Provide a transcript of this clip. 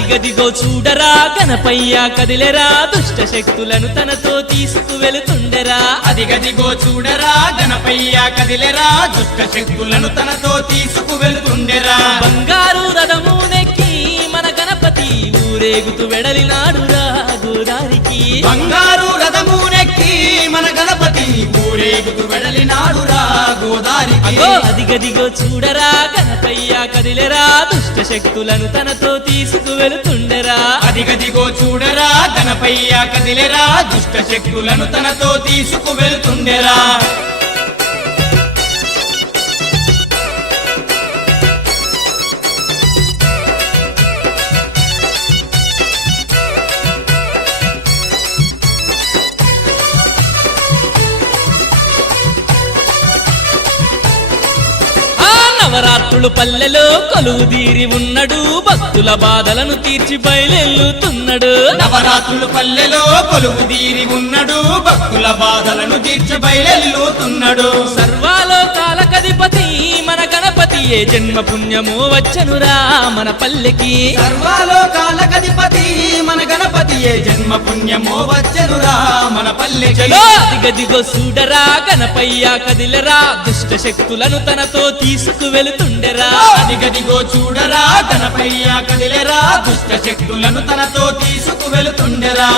అదిగదిగో చూడరా గణపయ్య కదిలెరా దుష్ట శక్తులను తనతో తీసుకువెళుతుండెరా అదిగదిగో చూడరా గణపయ్య కదిలెరా దుష్ట శక్తులను తనతో తీసుకువెళ్తుండెరా బంగారు రథము నెక్కి మన గణపతి ఊరేగుతూ వెడలినాడురా గోదారికి బంగారు రథము నెక్కి మన గణపతి ఊరేగుతూ వెడలినాడురా గోదారికి అగో అదిగదిగో చూడరా గణపయ్య కదిలెరా దుష్ట శక్తులను తనతో తీసుకువెళుతుండెరా అదిగదిగో చూడరా గణపయ్య కదిలెరా దుష్ట శక్తులను తనతో తీసుకువెళ్తుండెరా నవరాత్రులు పల్లెలో కొలువుదీరి ఉన్నాడు భక్తుల బాధలను తీర్చి బయలెల్లుతున్నాడు నవరాత్రులు పల్లెలో కొలువుదీరి ఉన్నాడు భక్తుల బాధలను తీర్చి బయలెల్లుతున్నాడు సర్వాలోకాలకధిపతి మన గణపతియే జన్మ పుణ్యమో వచ్చనురా మన పల్లెకి సర్వాలోకాలకధిపతి మన గణపతియే జన్మ పుణ్యమో వచ్చనురా మన పల్లెకి అదిగదిగో చూడరా గణపయ్య కదిలెరా దుష్ట శక్తులను తనతో తీసుకువెళుతుండెరా అదిగదిగో చూడరా గణపయ్య కదిలెరా దుష్ట శక్తులను తనతో తీసుకువెళుతుండెరా